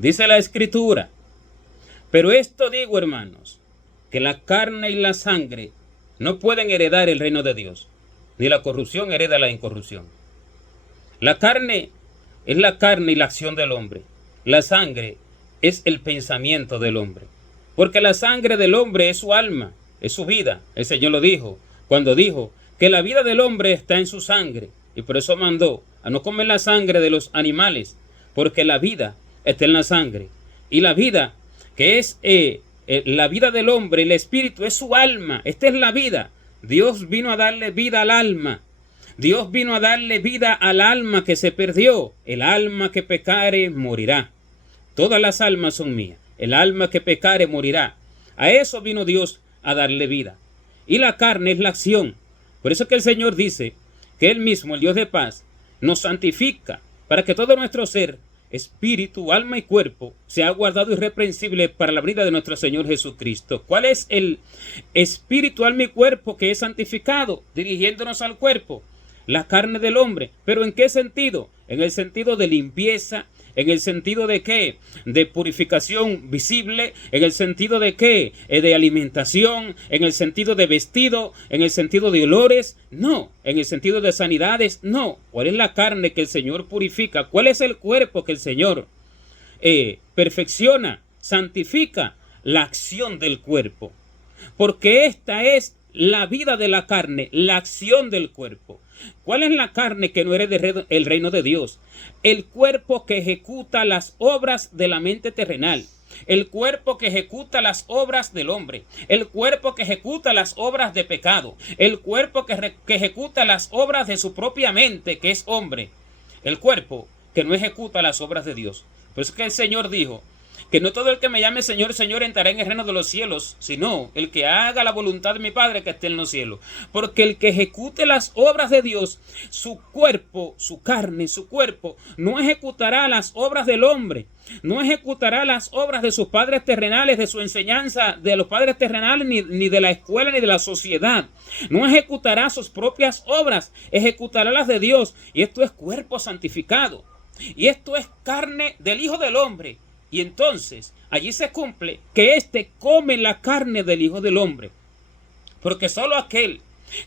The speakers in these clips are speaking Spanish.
Dice la Escritura: pero esto digo, hermanos, que la carne y la sangre no pueden heredar el reino de Dios, ni la corrupción hereda la incorrupción. La carne es la carne y la acción del hombre. La sangre es el pensamiento del hombre. Porque la sangre del hombre es su alma, es su vida. El Señor lo dijo cuando dijo que la vida del hombre está en su sangre. Y por eso mandó a no comer la sangre de los animales, porque la vida está en la sangre. Y la vida, que es la vida del hombre, el espíritu, es su alma. Esta es la vida. Dios vino a darle vida al alma. Dios vino a darle vida al alma que se perdió. El alma que pecare morirá. Todas las almas son mías. El alma que pecare morirá. A eso vino Dios a darle vida. Y la carne es la acción. Por eso que el Señor dice que Él mismo, el Dios de paz, nos santifica para que todo nuestro ser, espíritu, alma y cuerpo, sea guardado irreprensible para la venida de nuestro Señor Jesucristo. ¿Cuál es el espíritu, alma y cuerpo que es santificado? Dirigiéndonos al cuerpo. La carne del hombre. ¿Pero en qué sentido? En el sentido de limpieza. ¿En el sentido de qué? De purificación visible. ¿En el sentido de qué? De alimentación. ¿En el sentido de vestido? ¿En el sentido de olores? No. ¿En el sentido de sanidades? No. ¿Cuál es la carne que el Señor purifica? ¿Cuál es el cuerpo que el Señor perfecciona, santifica? La acción del cuerpo. Porque esta es la vida de la carne, la acción del cuerpo. ¿Cuál es la carne que no hereda el reino de Dios? El cuerpo que ejecuta las obras de la mente terrenal. El cuerpo que ejecuta las obras del hombre. El cuerpo que ejecuta las obras de pecado. El cuerpo que ejecuta las obras de su propia mente, que es hombre. El cuerpo que no ejecuta las obras de Dios. Por eso es que el Señor dijo que no todo el que me llame Señor, Señor entrará en el reino de los cielos, sino el que haga la voluntad de mi Padre que esté en los cielos. Porque el que ejecute las obras de Dios, su cuerpo, su carne, su cuerpo, no ejecutará las obras del hombre, no ejecutará las obras de sus padres terrenales, de su enseñanza, de los padres terrenales, ni de la escuela, ni de la sociedad. No ejecutará sus propias obras, ejecutará las de Dios. Y esto es cuerpo santificado. Y esto es carne del Hijo del Hombre. Y entonces allí se cumple que éste come la carne del Hijo del Hombre. Porque solo aquel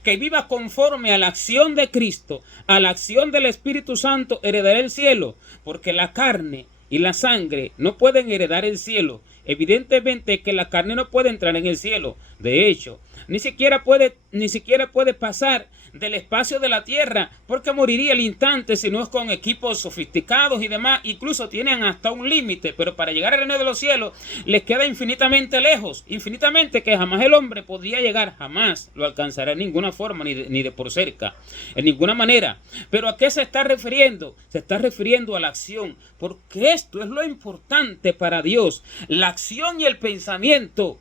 que viva conforme a la acción de Cristo, a la acción del Espíritu Santo, heredará el cielo. Porque la carne y la sangre no pueden heredar el cielo. Evidentemente que la carne no puede entrar en el cielo. De hecho, ni siquiera puede pasar del espacio de la tierra, porque moriría al instante si no es con equipos sofisticados y demás. Incluso tienen hasta un límite, pero para llegar al reino de los cielos les queda infinitamente lejos, infinitamente, que jamás el hombre podría llegar, jamás lo alcanzará en ninguna forma, ni de por cerca, en ninguna manera. Pero ¿a qué se está refiriendo? Se está refiriendo a la acción, porque esto es lo importante para Dios, la acción y el pensamiento,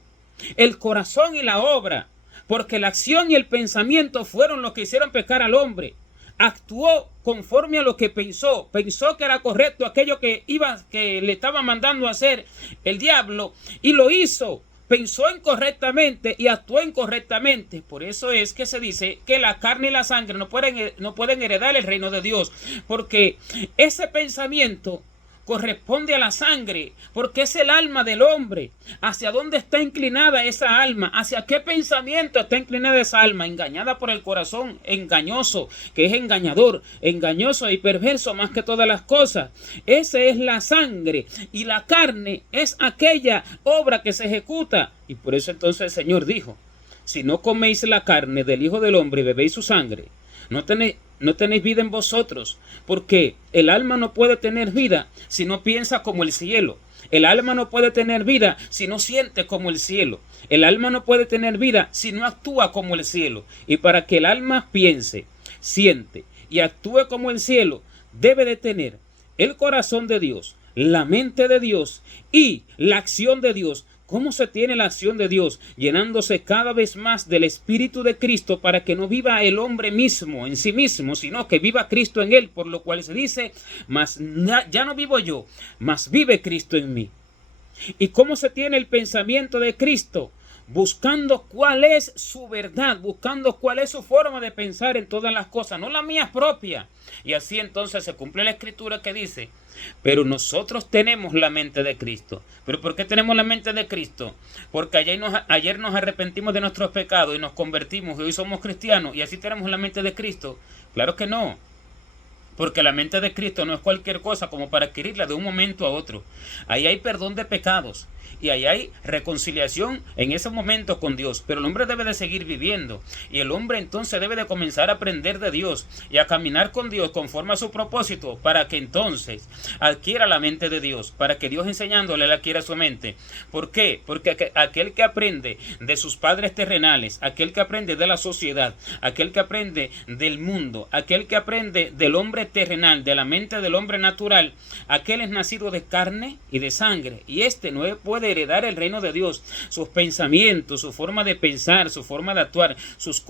el corazón y la obra. Porque la acción y el pensamiento fueron los que hicieron pecar al hombre. Actuó conforme a lo que pensó. Pensó que era correcto aquello que le estaba mandando a hacer el diablo. Y lo hizo. Pensó incorrectamente y actuó incorrectamente. Por eso es que se dice que la carne y la sangre no pueden heredar el reino de Dios. Porque ese pensamiento corresponde a la sangre, porque es el alma del hombre. ¿Hacia dónde está inclinada esa alma? ¿Hacia qué pensamiento está inclinada esa alma? Engañada por el corazón engañoso, que es engañador, engañoso y perverso más que todas las cosas. Esa es la sangre, y la carne es aquella obra que se ejecuta. Y por eso entonces el Señor dijo: si no coméis la carne del Hijo del Hombre y bebéis su sangre, no tenéis vida en vosotros, porque el alma no puede tener vida si no piensa como el cielo. El alma no puede tener vida si no siente como el cielo. El alma no puede tener vida si no actúa como el cielo. Y para que el alma piense, siente y actúe como el cielo, debe de tener el corazón de Dios, la mente de Dios y la acción de Dios. ¿Cómo se tiene la acción de Dios? Llenándose cada vez más del Espíritu de Cristo, para que no viva el hombre mismo en sí mismo, sino que viva Cristo en él, por lo cual se dice: ya no vivo yo, mas vive Cristo en mí. ¿Y cómo se tiene el pensamiento de Cristo? buscando cuál es su verdad, buscando cuál es su forma de pensar en todas las cosas, no la mía propia. Y así entonces se cumple la escritura que dice, pero nosotros tenemos la mente de Cristo. ¿Pero por qué tenemos la mente de Cristo? Porque ayer nos arrepentimos de nuestros pecados y nos convertimos y hoy somos cristianos y así tenemos la mente de Cristo. Claro que no. Porque la mente de Cristo no es cualquier cosa como para adquirirla de un momento a otro. Ahí hay perdón de pecados y ahí hay reconciliación en ese momento con Dios. Pero el hombre debe de seguir viviendo y el hombre entonces debe de comenzar a aprender de Dios y a caminar con Dios conforme a su propósito para que entonces adquiera la mente de Dios, para que Dios enseñándole le adquiera su mente. ¿Por qué? Porque aquel que aprende de sus padres terrenales, aquel que aprende de la sociedad, aquel que aprende del mundo, aquel que aprende del hombre terrenal, de la mente del hombre natural, aquel es nacido de carne y de sangre y este no puede heredar el reino de Dios. Sus pensamientos, su forma de pensar, su forma de actuar, sus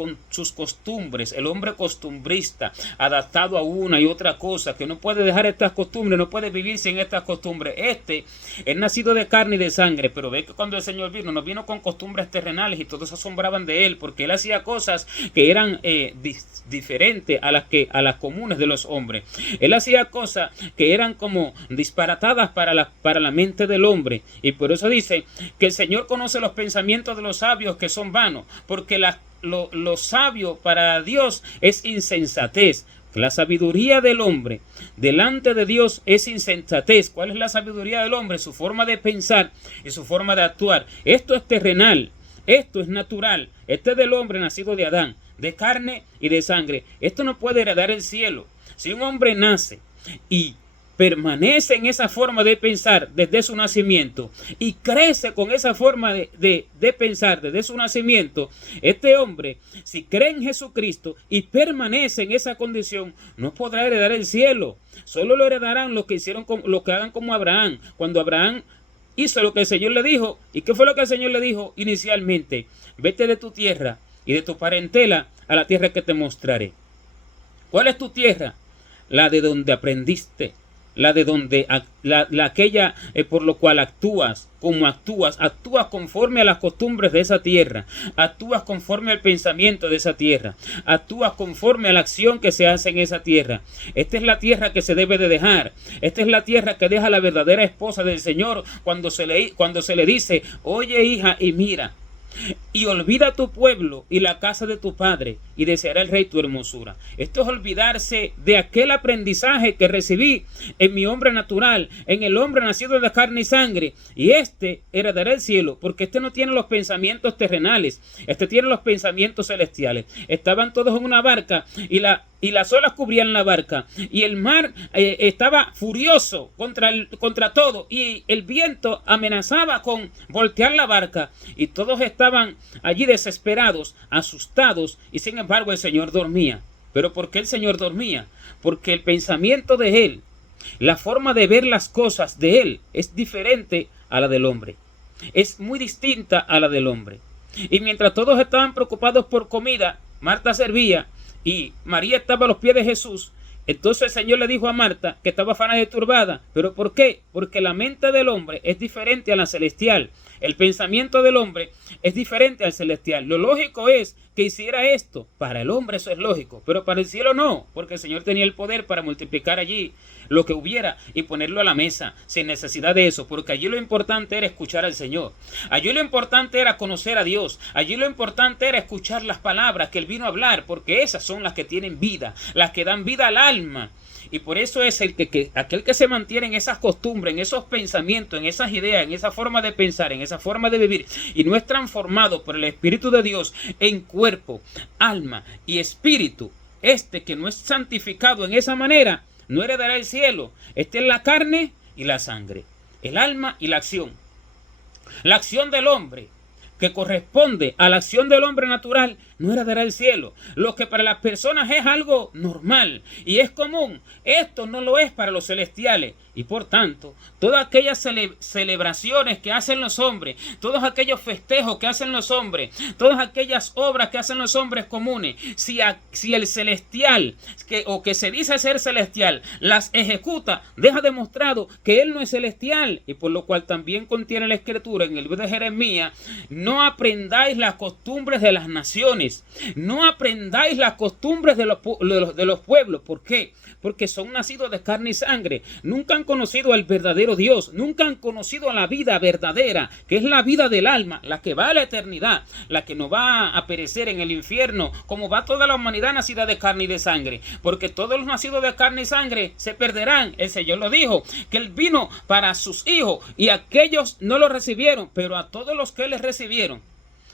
costumbres, el hombre costumbrista adaptado a una y otra cosa, que no puede dejar estas costumbres, no puede vivir sin estas costumbres. Este es nacido de carne y de sangre, pero ve que cuando el Señor vino, nos vino con costumbres terrenales y todos se asombraban de él porque él hacía cosas que eran diferentes a las comunes de los hombres. Él hacía cosas que eran como disparatadas para la mente del hombre y por eso dice que el Señor conoce los pensamientos de los sabios que son vanos, porque lo sabio para Dios es insensatez. La sabiduría del hombre delante de Dios es insensatez. ¿Cuál es la sabiduría del hombre? Su forma de pensar y su forma de actuar. Esto es terrenal, esto es natural, este es del hombre nacido de Adán, de carne y de sangre. Esto no puede heredar el cielo. Si un hombre nace y permanece en esa forma de pensar desde su nacimiento y crece con esa forma de pensar desde su nacimiento, este hombre, si cree en Jesucristo y permanece en esa condición, no podrá heredar el cielo. Solo lo heredarán los que hagan como Abraham. Cuando Abraham hizo lo que el Señor le dijo, ¿y qué fue lo que el Señor le dijo inicialmente? Vete de tu tierra y de tu parentela a la tierra que te mostraré. ¿Cuál es tu tierra? La de donde aprendiste, la de donde aquella por lo cual actúas, como actúas conforme a las costumbres de esa tierra, actúas conforme al pensamiento de esa tierra, actúas conforme a la acción que se hace en esa tierra. Esta es la tierra que se debe de dejar. Esta es la tierra que deja la verdadera esposa del Señor cuando se le dice, oye hija y mira, y olvida tu pueblo y la casa de tu padre y deseará el rey tu hermosura. Esto es olvidarse de aquel aprendizaje que recibí en mi hombre natural, en el hombre nacido de carne y sangre, y este heredará el cielo, porque este no tiene los pensamientos terrenales, este tiene los pensamientos celestiales. Estaban todos en una barca y las olas cubrían la barca y el mar estaba furioso contra todo y el viento amenazaba con voltear la barca y todos estaban allí desesperados, asustados y sin embargo el Señor dormía. ¿Pero por qué el Señor dormía? Porque el pensamiento de Él, la forma de ver las cosas de Él es diferente a la del hombre. Es muy distinta a la del hombre. Y mientras todos estaban preocupados por comida, Marta servía y María estaba a los pies de Jesús. Entonces el Señor le dijo a Marta que estaba afana y turbada. ¿Pero por qué? Porque la mente del hombre es diferente a la celestial. El pensamiento del hombre es diferente al celestial. Lo lógico es que hiciera esto. Para el hombre eso es lógico, pero para el cielo no, porque el Señor tenía el poder para multiplicar allí lo que hubiera y ponerlo a la mesa sin necesidad de eso, porque allí lo importante era escuchar al Señor. Allí lo importante era conocer a Dios. Allí lo importante era escuchar las palabras que Él vino a hablar, porque esas son las que tienen vida, las que dan vida al alma. Y por eso es aquel que se mantiene en esas costumbres, en esos pensamientos, en esas ideas, en esa forma de pensar, en esa forma de vivir, y no es transformado por el Espíritu de Dios en cuerpo, alma y espíritu. Este que no es santificado en esa manera, no heredará el cielo. Este es la carne y la sangre, el alma y la acción. La acción del hombre que corresponde a la acción del hombre natural no heredará el cielo. Lo que para las personas es algo normal y es común, esto no lo es para los celestiales. Y por tanto, todas aquellas celebraciones que hacen los hombres, todos aquellos festejos que hacen los hombres, todas aquellas obras que hacen los hombres comunes, si el celestial, que se dice ser celestial, las ejecuta, deja demostrado que él no es celestial. Y por lo cual también contiene la escritura en el libro de Jeremías: no aprendáis las costumbres de las naciones, no aprendáis las costumbres de los pueblos. ¿Por qué? Porque son nacidos de carne y sangre. Nunca han conocido al verdadero Dios. Nunca han conocido a la vida verdadera, que es la vida del alma, la que va a la eternidad, la que no va a perecer en el infierno, como va toda la humanidad nacida de carne y de sangre. Porque todos los nacidos de carne y sangre se perderán. El Señor lo dijo, que Él vino para sus hijos, y aquellos no lo recibieron, pero a todos los que les recibieron,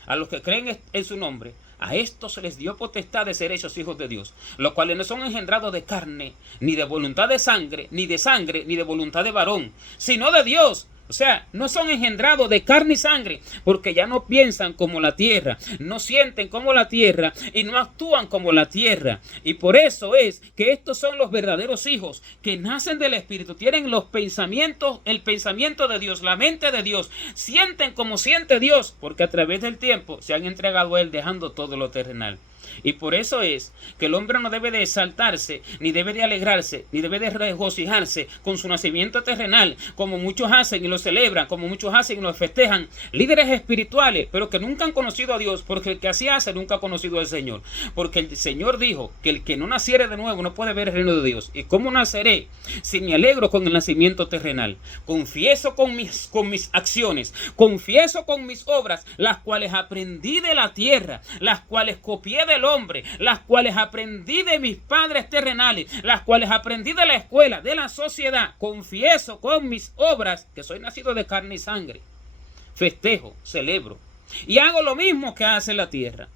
a los que creen en su nombre, a estos se les dio potestad de ser hechos hijos de Dios, los cuales no son engendrados de carne, ni de voluntad de sangre, ni de voluntad de varón, sino de Dios. O sea, no son engendrados de carne y sangre, porque ya no piensan como la tierra, no sienten como la tierra y no actúan como la tierra. Y por eso es que estos son los verdaderos hijos que nacen del Espíritu, tienen los pensamientos, el pensamiento de Dios, la mente de Dios, sienten como siente Dios, porque a través del tiempo se han entregado a Él, dejando todo lo terrenal. Y por eso es que el hombre no debe de exaltarse, ni debe de alegrarse, ni debe de regocijarse con su nacimiento terrenal, como muchos hacen y lo celebran, como muchos hacen y lo festejan, líderes espirituales, pero que nunca han conocido a Dios, porque el que así hace nunca ha conocido al Señor. Porque el Señor dijo que el que no naciere de nuevo no puede ver el reino de Dios. ¿Y cómo naceré si me alegro con el nacimiento terrenal? Confieso con mis acciones, confieso con mis obras, las cuales aprendí de la tierra, las cuales copié del hombre, las cuales aprendí de mis padres terrenales, las cuales aprendí de la escuela, de la sociedad. Confieso con mis obras que soy nacido de carne y sangre. Festejo, celebro y hago lo mismo que hace la tierra.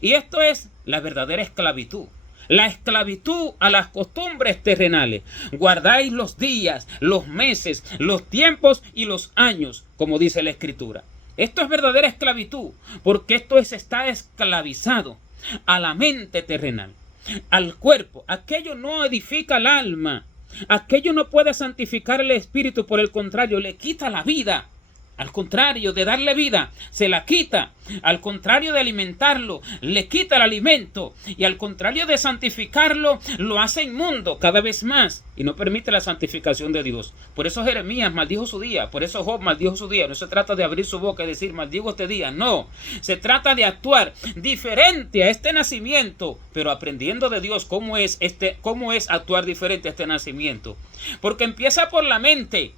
Y esto es la verdadera esclavitud. La esclavitud a las costumbres terrenales. Guardáis los días, los meses, los tiempos y los años, como dice la Escritura. Esto es verdadera esclavitud, porque esto está esclavizado a la mente terrenal, al cuerpo. Aquello no edifica el alma, aquello no puede santificar el espíritu, por el contrario, le quita la vida. Al contrario de darle vida, se la quita. Al contrario de alimentarlo, le quita el alimento. Y al contrario de santificarlo, lo hace inmundo cada vez más. Y no permite la santificación de Dios. Por eso Jeremías maldijo su día. Por eso Job maldijo su día. No se trata de abrir su boca y decir maldigo este día. No. Se trata de actuar diferente a este nacimiento, pero aprendiendo de Dios cómo es actuar diferente a este nacimiento. Porque empieza por la mente.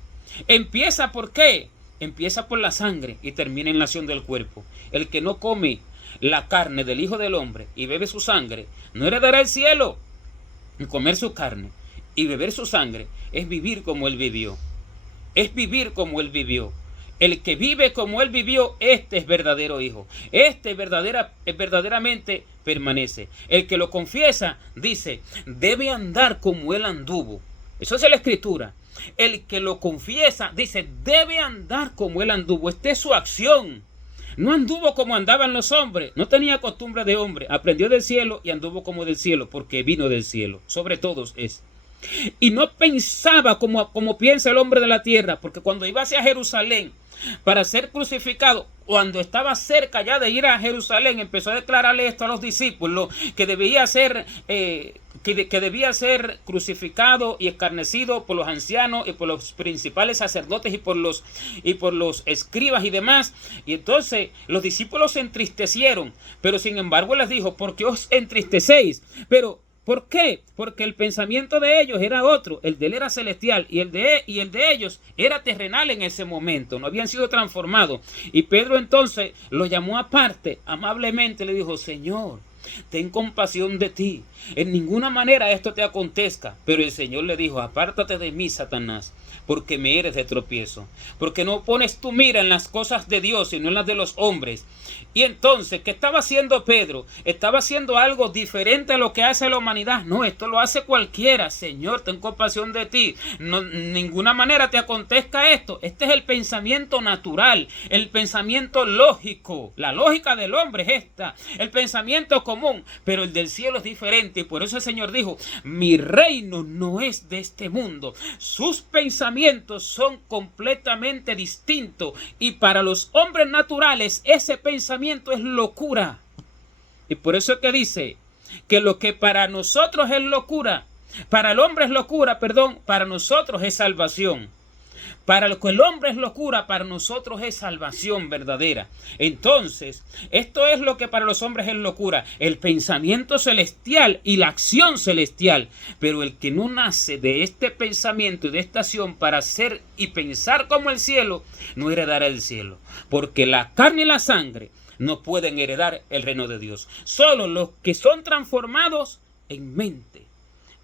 Empieza ¿por qué? Empieza por la sangre y termina en la acción del cuerpo. El que no come la carne del Hijo del Hombre y bebe su sangre, no heredará el cielo. Y comer su carne y beber su sangre es vivir como Él vivió. Es vivir como Él vivió. El que vive como Él vivió, este es verdadero hijo. Este verdaderamente permanece. El que lo confiesa, dice, debe andar como Él anduvo. Eso es la Escritura. El que lo confiesa, dice, debe andar como Él anduvo. Esta es su acción. No anduvo como andaban los hombres. No tenía costumbre de hombre. Aprendió del cielo y anduvo como del cielo, porque vino del cielo. Sobre todos es. Y no pensaba como piensa el hombre de la tierra, porque cuando iba hacia Jerusalén para ser crucificado, cuando estaba cerca ya de ir a Jerusalén, empezó a declararle esto a los discípulos, que debía ser crucificado y escarnecido por los ancianos y por los principales sacerdotes y por los escribas y demás. Y entonces los discípulos se entristecieron, pero sin embargo les dijo, ¿por qué os entristecéis? Pero ¿por qué? Porque el pensamiento de ellos era otro. El de él era celestial y el de ellos era terrenal en ese momento. No habían sido transformados. Y Pedro entonces lo llamó aparte, amablemente le dijo, Señor, ten compasión de ti. En ninguna manera esto te acontezca. Pero el Señor le dijo, apártate de mí, Satanás, porque me eres de tropiezo, porque no pones tu mira en las cosas de Dios, sino en las de los hombres. Y entonces, ¿qué estaba haciendo Pedro? Estaba haciendo algo diferente a lo que hace la humanidad. No, esto lo hace cualquiera. Señor, ten compasión de ti. No, ninguna manera te acontezca esto. Este es el pensamiento natural, el pensamiento lógico. La lógica del hombre es esta, el pensamiento común, pero el del cielo es diferente. Y por eso el Señor dijo, mi reino no es de este mundo. Sus pensamientos son completamente distintos. Y para los hombres naturales, ese pensamiento es locura. Y por eso es que dice que lo que para nosotros es locura, para el hombre es locura, para nosotros es salvación. Para lo que el hombre es locura, para nosotros es salvación verdadera. Entonces, esto es lo que para los hombres es locura, el pensamiento celestial y la acción celestial. Pero el que no nace de este pensamiento y de esta acción para ser y pensar como el cielo, no heredará el cielo. Porque la carne y la sangre no pueden heredar el reino de Dios. Solo los que son transformados en mente,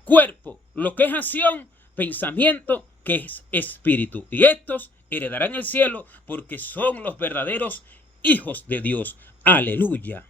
cuerpo, lo que es acción, pensamiento, que es espíritu. Y estos heredarán el cielo porque son los verdaderos hijos de Dios. Aleluya.